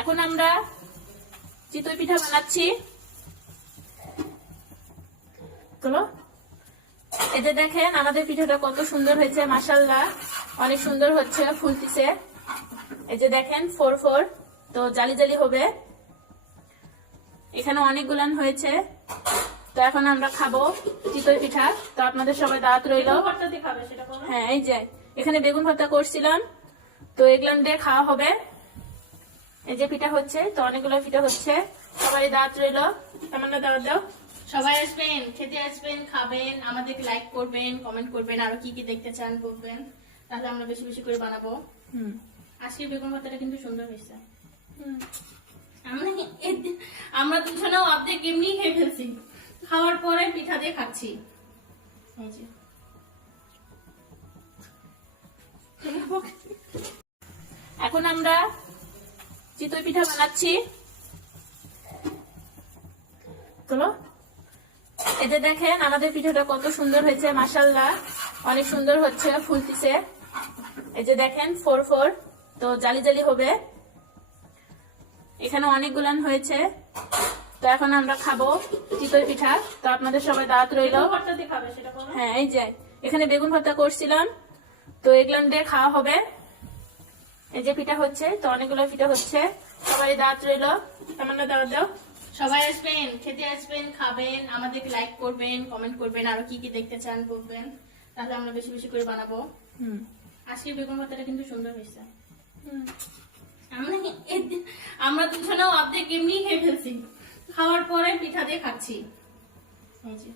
এখন আমরা চিতই পিঠা বানাচ্ছি। চলো, এই যে দেখেন আমাদের পিঠাটা কত সুন্দর হয়েছে, মাশাআল্লাহ অনেক সুন্দর হচ্ছে, ফুলতিছে। এই যে দেখেন 4 তো জালি জালি হবে। এখানে অনেকগুলান হয়েছে। তো এখন আমরা খাবো চিতই পিঠা। তো আপনাদের সবাই দাওয়াত রইল। হ্যাঁ, এই যে এখানে বেগুন ভর্তা করছিলাম, তো এগুলান দিয়ে খাওয়া হবে। এই যে পিঠা হচ্ছে, তো অনেকগুলো পিঠা হচ্ছে, সবাই দাওয়াত রইল। তামান্না দাওয়াত দাও। সবাই আসবেন, খেতে আসবেন, খাবেন, আমাদেরকে লাইক করবেন, কমেন্ট করবেন, আরো কি কি দেখতে চান বলবেন, তাহলে আমরা বেশি বেশি করে বানাবো। আজকের বেগুন ভর্তাটা কিন্তু সুন্দর হয়েছে। আমরা দুজনেও অর্ধেক এমনি খেয়ে ফেলছি, খাওয়ার পরে পিঠা দিয়ে খাচ্ছি। এই যে এখন আমরা চিতই পিঠা বানাচ্ছি। চলো, এই যে দেখেন আমাদের পিঠাটা কত সুন্দর হয়েছে, মাশাআল্লাহ অনেক সুন্দর হচ্ছে, ফুলতিছে। এই যে দেখেন 4 তো জালি জালি হবে। এখানে অনেকগুলান হয়েছে। তো এখন আমরা খাবো চিতই পিঠা। তো আপনাদের সবাই দাওয়াত রইল। হ্যাঁ, এই যে এখানে বেগুন ভর্তা করছিলাম, তো এগুলান দিয়ে খাওয়া হবে। এই যে পিঠা হচ্ছে, তো অনেকগুলো পিঠা হচ্ছে, সবাই দাওয়াত রইল। তামান্না দাওয়াত দাও। সবাই আসবেন, খেতে আসবেন, খাবেন, আমাদেরকে লাইক করবেন, কমেন্ট করবেন, আরো কি কি দেখতে চান বলবেন, তাহলে আমরা বেশি বেশি করে বানাবো। আজকের বেগুন ভর্তাটা কিন্তু সুন্দর হয়েছে। আমরা দুজনেও অর্ধেক এমনি খেয়ে ফেলছি, খাওয়ার পরে পিঠা দিয়ে খাচ্ছি। এই যে